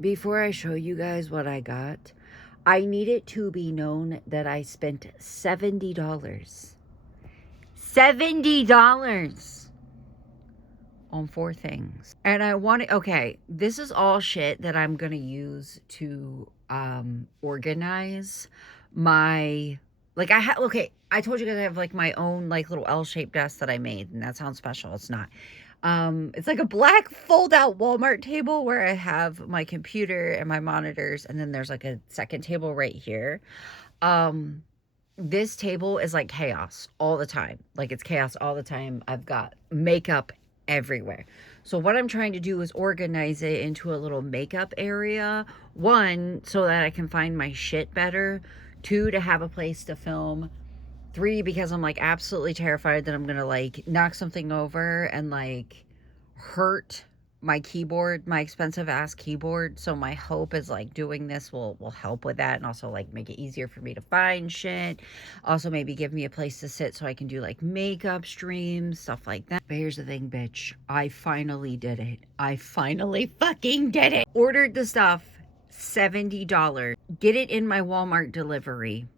before I show you guys what I got, I need it to be known that I spent $70. $70 on 4 things. And I want to, okay, this is all shit that I'm going to use to organize my, like okay, I told you guys I have like my own like little L-shaped desk that I made, and that sounds special. It's not. It's like a black fold-out Walmart table where I have my computer and my monitors, and then there's like a second table right here. This table is like chaos all the time. Like it's chaos all the time. I've got makeup everywhere. So what I'm trying to do is organize it into a little makeup area. 1, so that I can find my shit better. 2, to have a place to film. 3, because I'm like absolutely terrified that I'm gonna like knock something over and like hurt my keyboard, my expensive ass keyboard. So my hope is like doing this will help with that, and also like make it easier for me to find shit. Also maybe give me a place to sit so I can do like makeup streams, stuff like that. But here's the thing, bitch. I finally did it. I finally fucking did it. Ordered the stuff, $70. Get it in my Walmart delivery.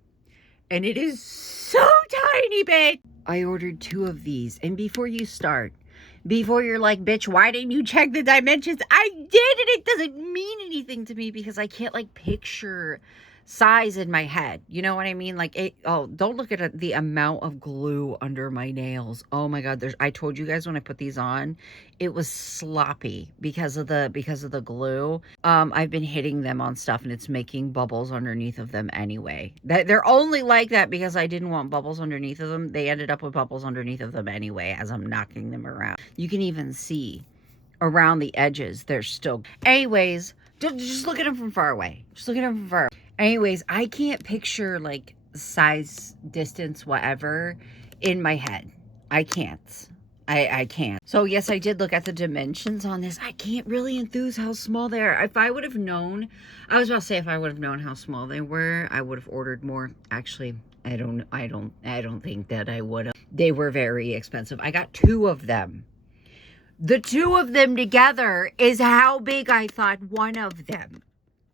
And it is so tiny, bitch. I ordered 2 of these. And before you start, before you're like, bitch, why didn't you check the dimensions? I did, and it doesn't mean anything to me because I can't like picture size in my head. You know what I mean? Like, don't look at the amount of glue under my nails. Oh my God. I told you guys when I put these on, it was sloppy because of the glue. I've been hitting them on stuff and it's making bubbles underneath of them anyway. They're only like that because I didn't want bubbles underneath of them. They ended up with bubbles underneath of them anyway as I'm knocking them around. You can even see around the edges. They're still, anyways, just look at them from far away. Just look at them from far away. Anyways, I can't picture like size, distance, whatever in my head. I can't. I can't. So yes, I did look at the dimensions on this. I can't really enthuse how small they are. If I would have known, I was about to say if I would have known how small they were, I would have ordered more. Actually, I don't think that I would have. They were very expensive. I got 2 of them. The 2 of them together is how big I thought one of them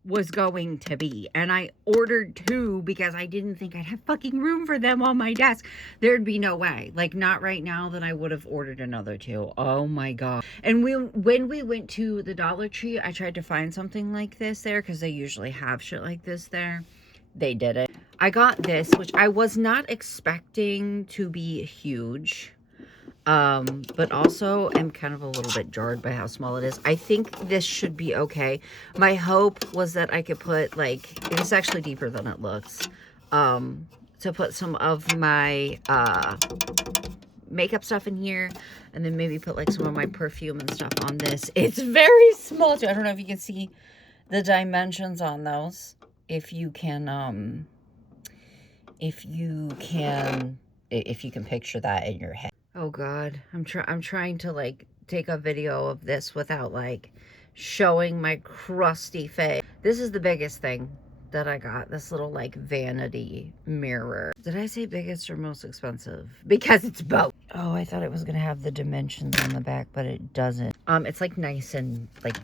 was going to be. And I ordered 2 because I didn't think I'd have fucking room for them on my desk. There'd be no way. Like, not right now that I would have ordered another 2. Oh my God. And when we went to the Dollar Tree, I tried to find something like this there because they usually have shit like this there. They did it. I got this, which I was not expecting to be huge. But also I'm kind of a little bit jarred by how small it is. I think this should be okay. My hope was that I could put like, it's actually deeper than it looks, to put some of my, makeup stuff in here, and then maybe put like some of my perfume and stuff on this. It's very small too. I don't know if you can see the dimensions on those. If you can picture that in your head. Oh God, I'm trying to like take a video of this without like showing my crusty face. This is the biggest thing that I got, this little like vanity mirror. Did I say biggest or most expensive? Because it's both. Oh, I thought it was gonna have the dimensions on the back, but it doesn't. It's like nice and like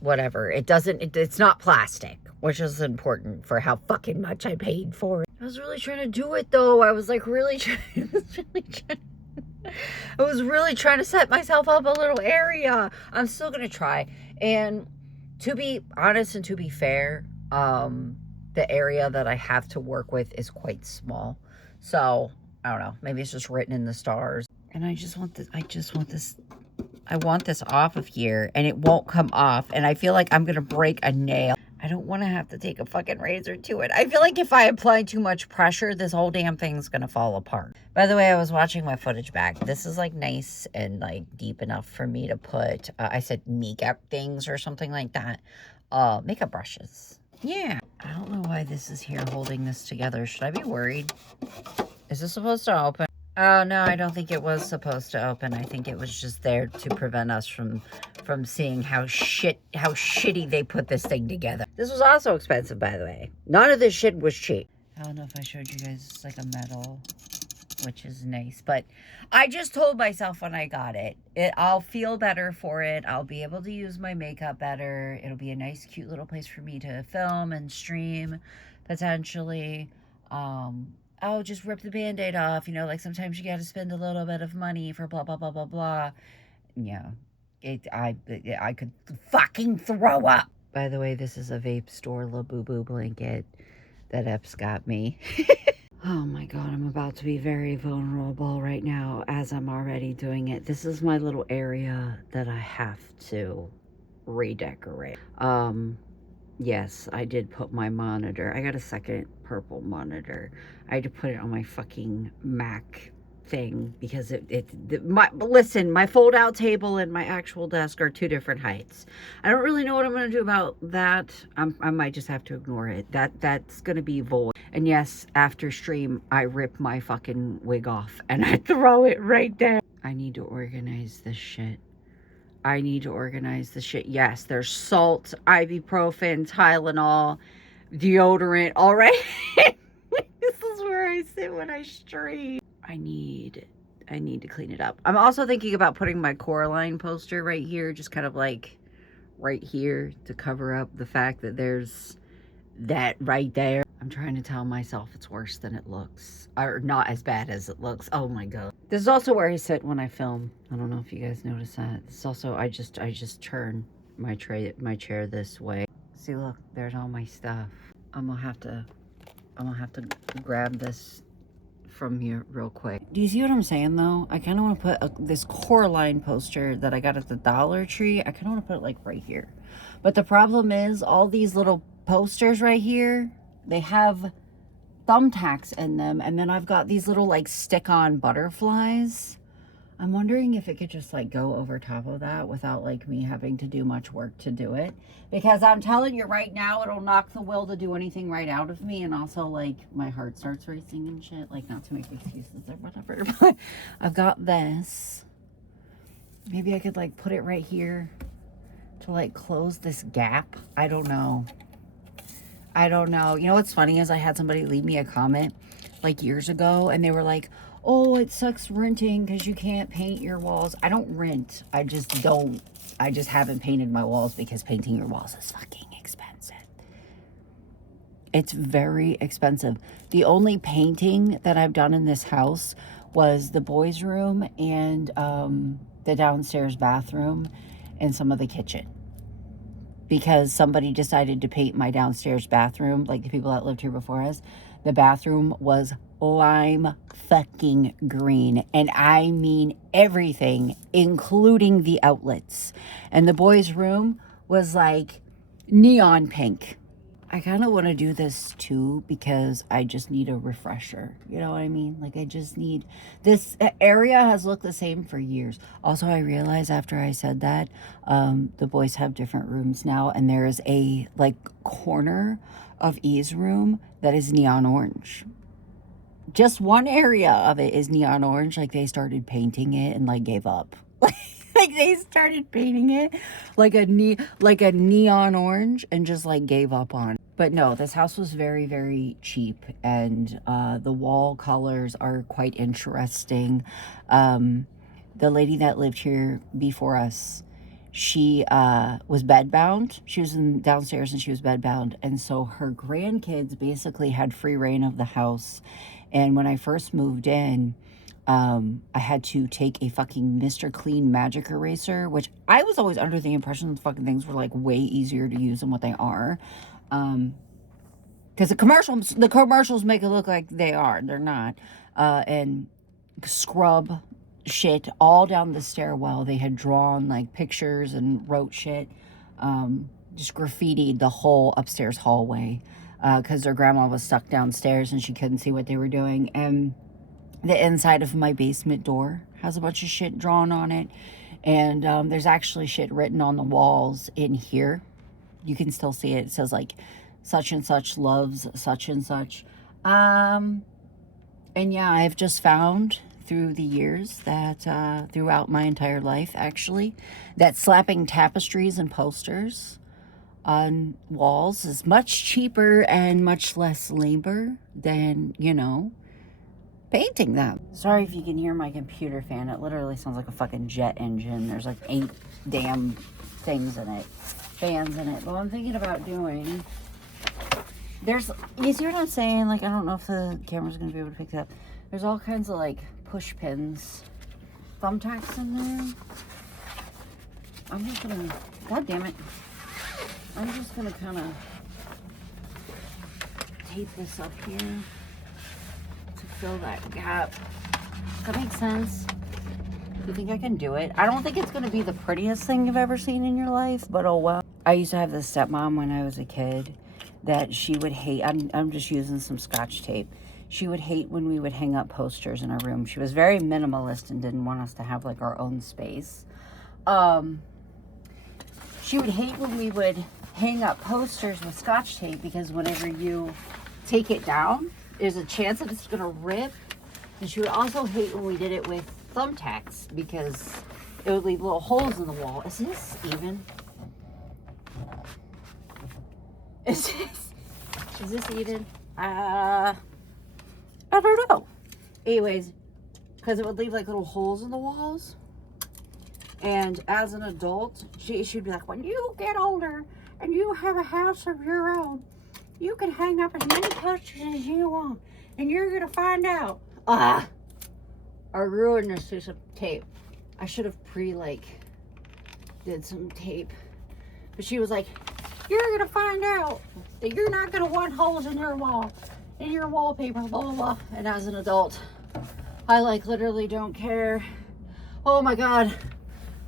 whatever. It's not plastic, which is important for how fucking much I paid for it. I was really trying to do it though. I was like really trying I was really trying to set myself up a little area. I'm still going to try. And to be honest and to be fair, the area that I have to work with is quite small. So, I don't know. Maybe it's just written in the stars. And I want this off of here, and it won't come off. And I feel like I'm going to break a nail. I don't want to have to take a fucking razor to it. I feel like if I apply too much pressure, this whole damn thing's going to fall apart. By the way, I was watching my footage back. This is like nice and like deep enough for me to put, I said makeup things or something like that. Makeup brushes. Yeah. I don't know why this is here holding this together. Should I be worried? Is this supposed to open? Oh, no, I don't think it was supposed to open. I think it was just there to prevent us from seeing how shitty they put this thing together. This was also expensive, by the way. None of this shit was cheap. I don't know if I showed you guys, it's like a metal which is nice. But I just told myself when I got it, I'll feel better for it. I'll be able to use my makeup better. It'll be a nice, cute little place for me to film and stream, potentially. I'll just rip the Band-Aid off. You know, like sometimes you got to spend a little bit of money for blah, blah, blah, blah, blah. Yeah, I could fucking throw up. By the way, this is a vape store Labubu blanket that Epps got me. Oh my god, I'm about to be very vulnerable right now as I'm already doing it. This is my little area that I have to redecorate. Yes, I did put my monitor. I got a second purple monitor. I had to put it on my fucking Mac thing because listen, my fold out table and my actual desk are two different heights. I don't really know what I'm going to do about that. I might just have to ignore it. That's going to be void. And yes, after stream, I rip my fucking wig off and I throw it right there. I need to organize this shit. I need to organize the shit. Yes, there's salt, ibuprofen, Tylenol, deodorant, all right? This is where I sit when I stream. I need to clean it up. I'm also thinking about putting my Coraline poster right here, just kind of like right here to cover up the fact that there's that right there. I'm trying to tell myself it's worse than it looks, or not as bad as it looks. Oh my god. This is also where I sit when I film. I don't know if you guys notice that. This is also, I just turn my chair this way. See, look, there's all my stuff. I'm gonna have to grab this from here real quick. Do you see what I'm saying though? I kind of want to put this Coraline poster that I got at the Dollar Tree. I kind of want to put it like right here. But the problem is all these little posters right here, they have thumbtacks in them, and then I've got these little like stick-on butterflies. I'm wondering if it could just like go over top of that without like me having to do much work to do it, because I'm telling you right now, it'll knock the will to do anything right out of me. And also like my heart starts racing and shit, like not to make excuses or whatever. But I've got this. Maybe I could like put it right here to like close this gap. I don't know. You know what's funny is I had somebody leave me a comment like years ago, and they were like, oh, it sucks renting because you can't paint your walls. I don't rent. I just haven't painted my walls because painting your walls is fucking expensive. It's very expensive. The only painting that I've done in this house was the boys' room and the downstairs bathroom and some of the kitchen. Because somebody decided to paint my downstairs bathroom, like the people that lived here before us. The bathroom was lime fucking green. And I mean everything, including the outlets. And the boys' room was like neon pink. I kind of want to do this too because I just need a refresher. You know what I mean? Like I just need, this area has looked the same for years. Also, I realized after I said that, the boys have different rooms now, and there is a like corner of E's room that is neon orange. Just one area of it is neon orange. Like they started painting it and like gave up. Like they started painting it like a neon orange and just like gave up on it. But no, this house was very, very cheap, and the wall colors are quite interesting. The lady that lived here before us, she was bedbound. She was downstairs and she was bedbound, and so her grandkids basically had free reign of the house. And when I first moved in, I had to take a fucking Mr. Clean magic eraser, which I was always under the impression the fucking things were like way easier to use than what they are. Because the commercials make it look like they are. They're not. And scrub shit all down the stairwell. They had drawn like pictures and wrote shit. Just graffitied the whole upstairs hallway. Because their grandma was stuck downstairs and she couldn't see what they were doing. And the inside of my basement door has a bunch of shit drawn on it. And there's actually shit written on the walls in here. You can still see it. It says like such and such loves such and such. And yeah, I've just found through the years that throughout my entire life actually, that slapping tapestries and posters on walls is much cheaper and much less labor than, you know, painting them. Sorry if you can hear my computer fan. It literally sounds like a fucking jet engine. There's like 8 damn things in it, fans in it. But what I'm thinking about doing, you see what I'm saying? Like, I don't know if the camera's gonna be able to pick it up. There's all kinds of like push pins, thumbtacks in there. I'm just gonna, god damn it. I'm just gonna kind of tape this up here to fill that gap. Does that make sense? You think I can do it? I don't think it's gonna be the prettiest thing you've ever seen in your life, but oh well. I used to have this stepmom when I was a kid that she would hate. I'm just using some Scotch tape. She would hate when we would hang up posters in our room. She was very minimalist and didn't want us to have like our own space. She would hate when we would hang up posters with Scotch tape because whenever you take it down, there's a chance that it's gonna rip. And she would also hate when we did it with thumbtacks because it would leave little holes in the wall. Is this even? Is this even? I don't know. Anyways, because it would leave like little holes in the walls. And as an adult, she'd be like, when you get older and you have a house of your own, you can hang up as many posters as you want. And you're going to find out. I ruined this piece of tape. I should have did some tape. But she was like, you're going to find out that you're not going to want holes in your wall, in your wallpaper, blah, blah, blah. And as an adult, I literally don't care. Oh my God.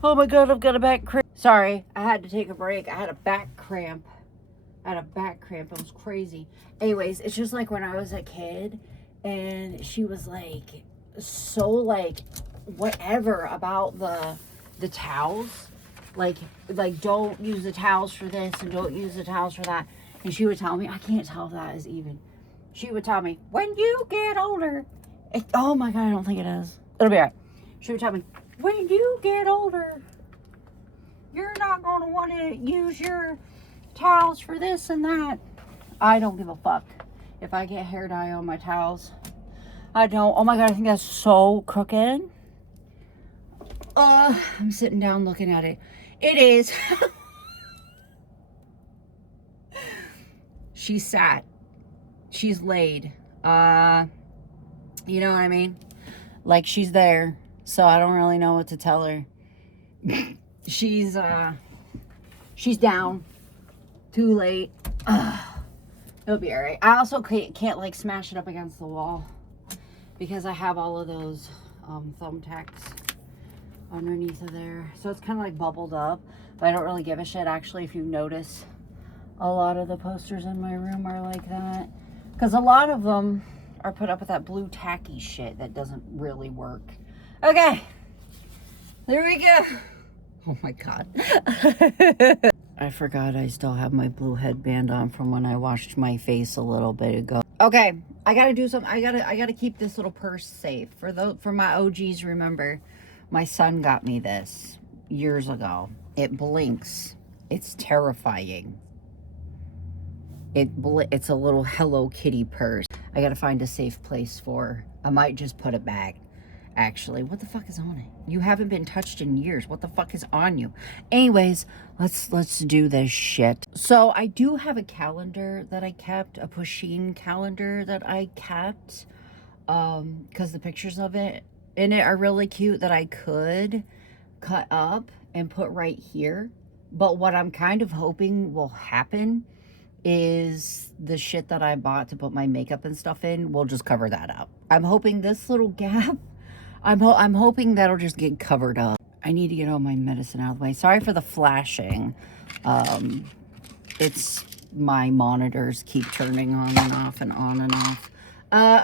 Oh my God, I've got a back cramp. Sorry, I had to take a break. I had a back cramp. It was crazy. Anyways, it's just like when I was a kid and she was like, so like whatever about the towels. Like don't use the towels for this and don't use the towels for that. And she would tell me, I can't tell if that is even. She would tell me, when you get older, oh my God, I don't think it is. It'll be all right. She would tell me, when you get older, you're not going to want to use your towels for this and that. I don't give a fuck if I get hair dye on my towels. I don't. Oh my God, I think that's so crooked. I'm sitting down looking at it. It is. She's sat. She's laid. You know what I mean? Like she's there. So I don't really know what to tell her. She's down. Too late. It'll be all right. I also can't like smash it up against the wall because I have all of those thumbtacks underneath of there. So it's kind of like bubbled up, but I don't really give a shit. Actually, if you notice, a lot of the posters in my room are like that because a lot of them are put up with that blue tacky shit that doesn't really work. Okay, there we go. Oh my God. I forgot I still have my blue headband on from when I washed my face a little bit ago. Okay, I gotta do something. I gotta keep this little purse safe. For my OGs, remember, my son got me this years ago. It blinks. It's terrifying. It's a little Hello Kitty purse. I gotta find a safe place for. I might just put it back. Actually, what the fuck is on it? You haven't been touched in years. What the fuck is on you? Anyways, let's do this shit. So I do have a calendar that I kept, a pusheen calendar that I kept, because the pictures of it in it are really cute that I could cut up and put right here. But what I'm kind of hoping will happen is the shit that I bought to put my makeup and stuff in will just cover that up. I'm hoping this little gap, I'm hoping that'll just get covered up. I need to get all my medicine out of the way. Sorry for the flashing. It's my monitors keep turning on and off and on and off.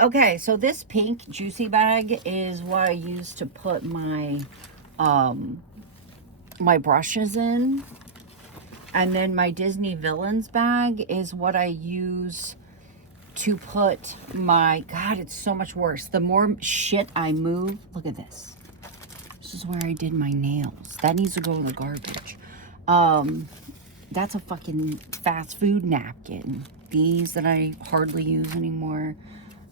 Okay, so this pink juicy bag is what I use to put my my brushes in. And then my Disney Villains bag is what I use to put my, God, it's so much worse. The more shit I move, look at this. This is where I did my nails. That needs to go in the garbage. That's a fucking fast food napkin. These that I hardly use anymore.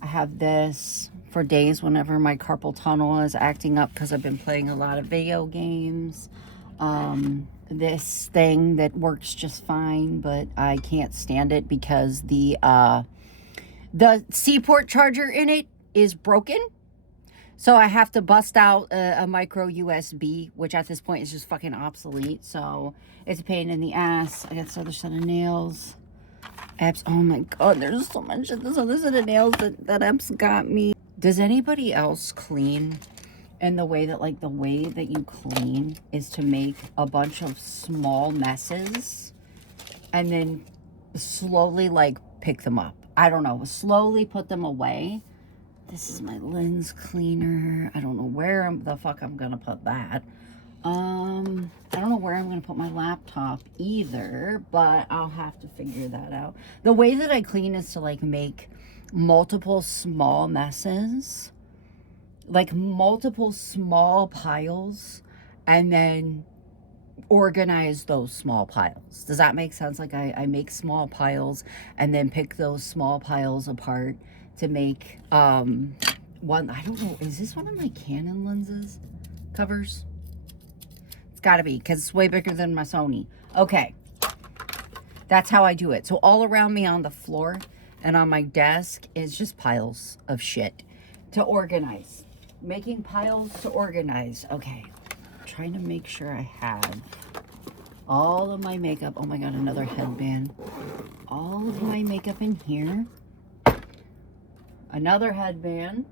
I have this for days whenever my carpal tunnel is acting up because I've been playing a lot of video games. This thing that works just fine, but I can't stand it because the C-port charger in it is broken. So I have to bust out a micro USB, which at this point is just fucking obsolete. So it's a pain in the ass. I got this other set of nails. Epps, oh my god, there's so much of this other set of nails that Epps got me. Does anybody else clean? And the way that you clean is to make a bunch of small messes and then slowly like pick them up. I don't know, slowly put them away. This is my lens cleaner. I don't know where the fuck I'm gonna put that. I don't know where I'm gonna put my laptop either, but I'll have to figure that out. The way that I clean is to like make multiple small messes, like multiple small piles, and then organize those small piles. Does that make sense? Like I make small piles and then pick those small piles apart to make one. I don't know, is this one of my Canon lenses covers? It's gotta be, because it's way bigger than my Sony. Okay, that's how I do it. So all around me on the floor and on my desk is just piles of shit to organize. Making piles to organize. Okay, I'm trying to make sure I have all of my makeup. Oh my god, another headband. All of my makeup in here. Another headband.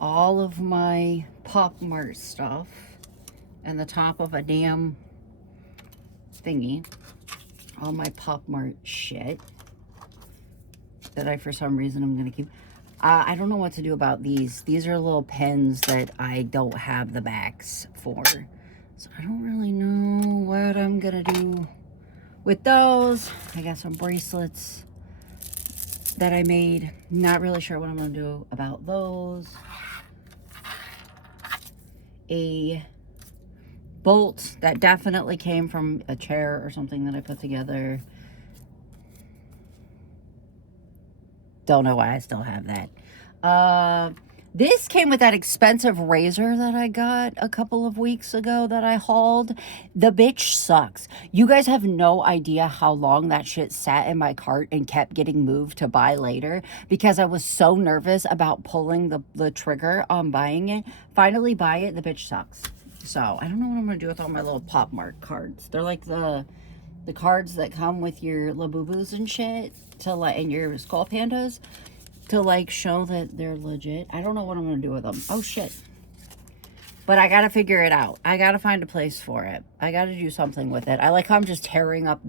All of my Pop Mart stuff. And the top of a damn thingy. All my Pop Mart shit that I, for some reason, I'm gonna keep. I don't know what to do about these. These are little pens that I don't have the backs for. So I don't really know what I'm gonna do with those. I got some bracelets that I made. Not really sure what I'm gonna do about those. A bolt that definitely came from a chair or something that I put together. Don't know why I still have that. This came with that expensive razor that I got a couple of weeks ago that I hauled. The bitch sucks. You guys have no idea how long that shit sat in my cart and kept getting moved to buy later because I was so nervous about pulling the trigger on buying it. Finally buy it, the bitch sucks. So I don't know what I'm gonna do with all my little Pop Mart cards. They're like the cards that come with your Labubus and shit to like, and your Skull Pandas to like show that they're legit. I don't know what I'm gonna do with them. Oh shit. But I gotta figure it out. I gotta find a place for it. I gotta do something with it. I like how I'm just tearing up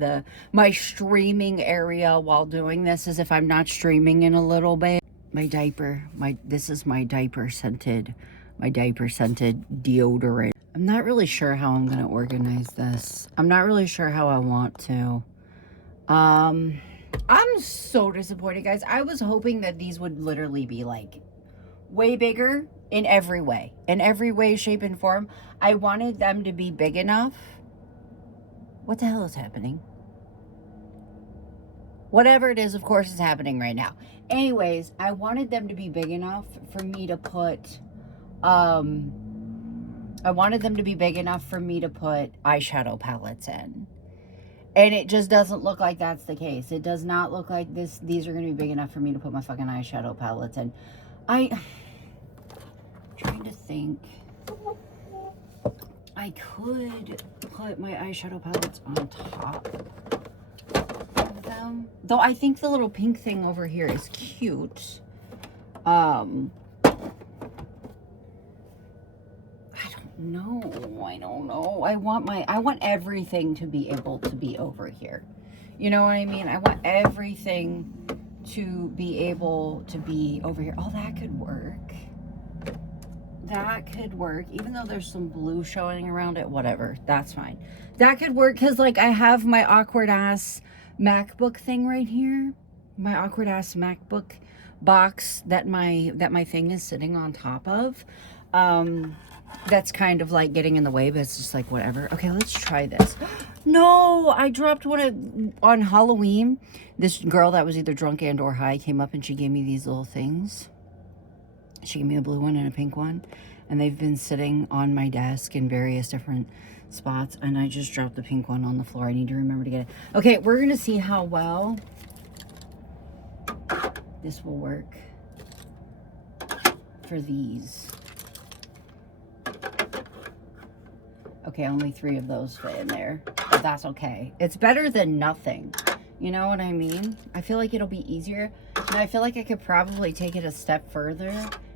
my streaming area while doing this as if I'm not streaming in a little bit. My diaper, this is my diaper scented deodorant. I'm not really sure how I'm gonna organize this. I'm not really sure how I want to. I'm so disappointed, guys. I was hoping that these would literally be like way bigger in every way, shape, and form. I wanted them to be big enough. What the hell is happening? Whatever it is, of course, is happening right now. Anyways, I wanted them to be big enough for me to put, eyeshadow palettes in. And it just doesn't look like that's the case. It does not look like these are going to be big enough for me to put my fucking eyeshadow palettes in. I'm trying to think. I could put my eyeshadow palettes on top of them. Though I think the little pink thing over here is cute. No, I don't know. I want everything to be able to be over here. You know what I mean? I want everything to be able to be over here. Oh, that could work. That could work. Even though there's some blue showing around it, whatever. That's fine. That could work because, like, I have my awkward ass MacBook thing right here. My awkward ass MacBook box that my thing is sitting on top of. That's kind of like getting in the way, but it's just like whatever. Okay, let's try this. No, I dropped one on Halloween. This girl that was either drunk and or high came up and she gave me these little things. She gave me a blue one and a pink one. And they've been sitting on my desk in various different spots. And I just dropped the pink one on the floor. I need to remember to get it. Okay, we're going to see how well this will work for these. Okay, only 3 of those fit in there, but that's okay. It's better than nothing. You know what I mean? I feel like it'll be easier. And I feel like I could probably take it a step further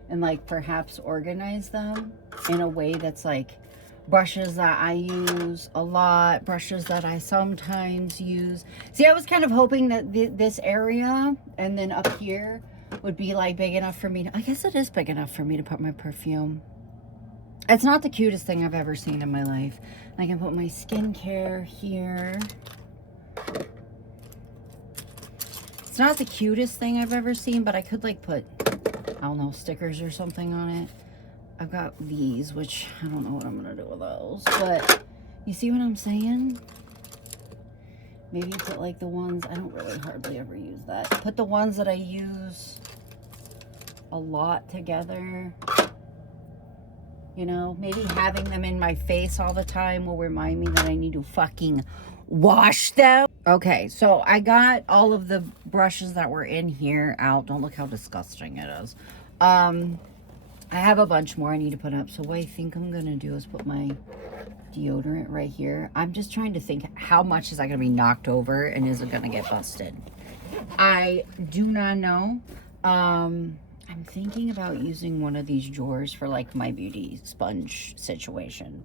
and like perhaps organize them in a way that's like brushes that I use a lot, brushes that I sometimes use. See, I was kind of hoping that this area and then up here would be like big enough for me to, I guess it is big enough for me to put my perfume. It's not the cutest thing I've ever seen in my life. I can put my skincare here. It's not the cutest thing I've ever seen, but I could like put, I don't know, stickers or something on it. I've got these, which I don't know what I'm gonna do with those, but you see what I'm saying? Maybe put like the ones, I don't really hardly ever use that. Put the ones that I use a lot together. You know, maybe having them in my face all the time will remind me that I need to fucking wash them. Okay, so I got all of the brushes that were in here out. Don't look how disgusting it is. I have a bunch more I need to put up. So what I think I'm going to do is put my deodorant right here. I'm just trying to think, how much is that going to be knocked over and is it going to get busted? I do not know. I'm thinking about using one of these drawers for like my beauty sponge situation.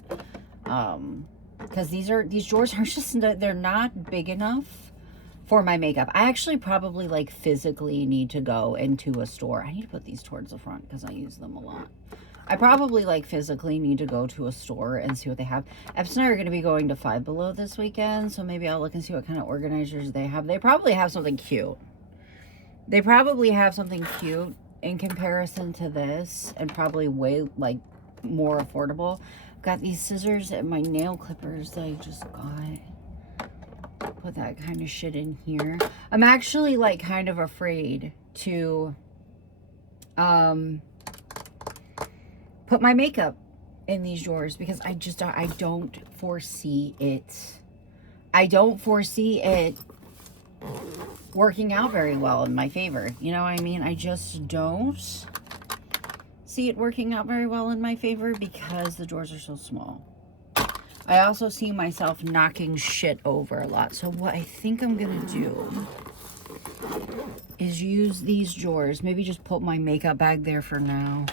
Because these drawers are just, they're not big enough for my makeup. I actually probably like physically need to go into a store. I need to put these towards the front because I use them a lot. I probably like physically need to go to a store and see what they have. Epps and I are going to be going to Five Below this weekend, so maybe I'll look and see what kind of organizers they have. They probably have something cute. They probably have something cute in comparison to this, and probably way like more affordable. Got these scissors and my nail clippers that I just got. Put that kind of shit in here. I'm actually like kind of afraid to put my makeup in these drawers because I don't foresee it. I don't foresee it working out very well in my favor. You know what I mean? I just don't see it working out very well in my favor because the drawers are so small. I also see myself knocking shit over a lot. So what I think I'm gonna do is use these drawers. Maybe just put my makeup bag there for now.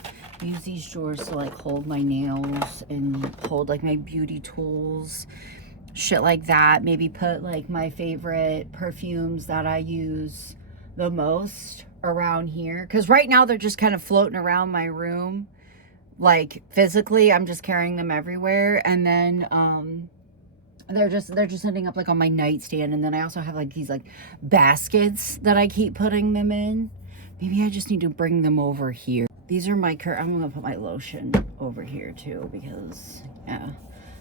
Use these drawers to like hold my nails and hold like my beauty tools, shit like that. Maybe put like my favorite perfumes that I use the most around here, because right now they're just kind of floating around my room. Like physically I'm just carrying them everywhere, and then they're just ending up like on my nightstand. And then I also have like these like baskets that I keep putting them in. Maybe I just need to bring them over here. These are my I'm gonna put my lotion over here too, because yeah,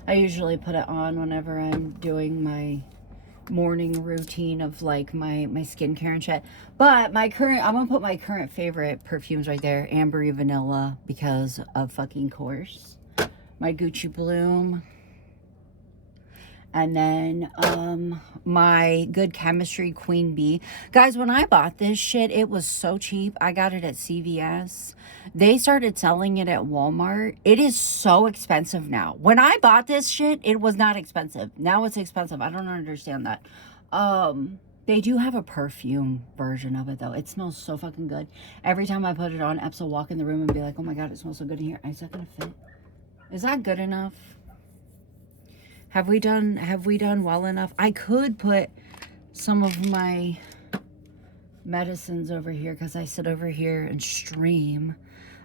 I usually put it on whenever I'm doing my morning routine of like my skincare and shit. But I'm gonna put my current favorite perfumes right there. Ambery Vanilla, because of fucking course. My Gucci Bloom. And then my Good Chemistry Queen Bee. Guys, when I bought this shit, it was so cheap. I got it at CVS. They started selling it at Walmart. It is so expensive now. When I bought this shit, it was not expensive. Now it's expensive. I don't understand that. They do have a perfume version of it, though. It smells so fucking good. Every time I put it on, Epps will walk in the room and be like, oh my God, it smells so good in here. Is that going to fit? Is that good enough? Have we done well enough? I could put some of my medicines over here because I sit over here and stream.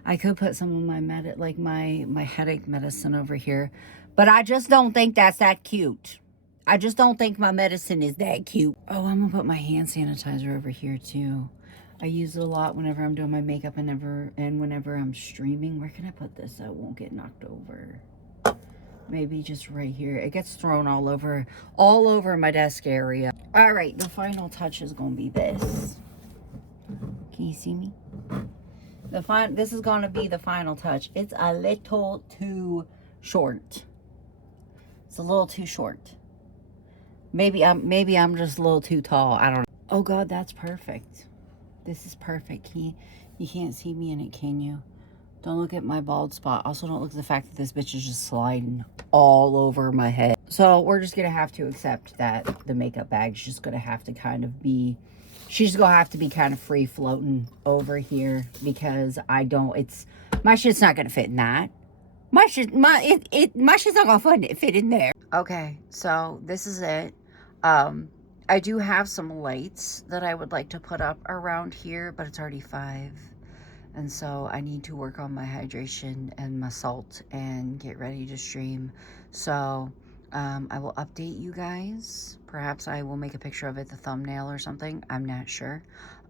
I could put some of my my headache medicine over here, but I just don't think that's that cute. I just don't think my medicine is that cute. Oh, I'm gonna put my hand sanitizer over here too. I use it a lot whenever I'm doing my makeup and whenever I'm streaming. Where can I put this so it won't get knocked over? Maybe just right here. It gets thrown all over my desk area. All right, the final touch is gonna be this. Can you see me? This is going to be the final touch. It's a little too short. It's a little too short. Maybe I'm just a little too tall. I don't know. Oh God, that's perfect. This is perfect. You can't see me in it, can you? Don't look at my bald spot. Also, don't look at the fact that this bitch is just sliding all over my head. So we're just gonna have to accept that the makeup bag's just gonna have to kind of be, she's gonna have to be kind of free floating over here, because my shit's not gonna fit in that. My shit's not gonna fit in there. Okay, so this is it. I do have some lights that I would like to put up around here, but it's already 5. And so I need to work on my hydration and my salt and get ready to stream. So I will update you guys. Perhaps I will make a picture of it, the thumbnail or something. I'm not sure.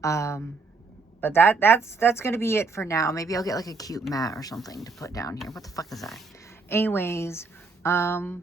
But that's going to be it for now. Maybe I'll get like a cute mat or something to put down here. What the fuck is that? Anyways, bye.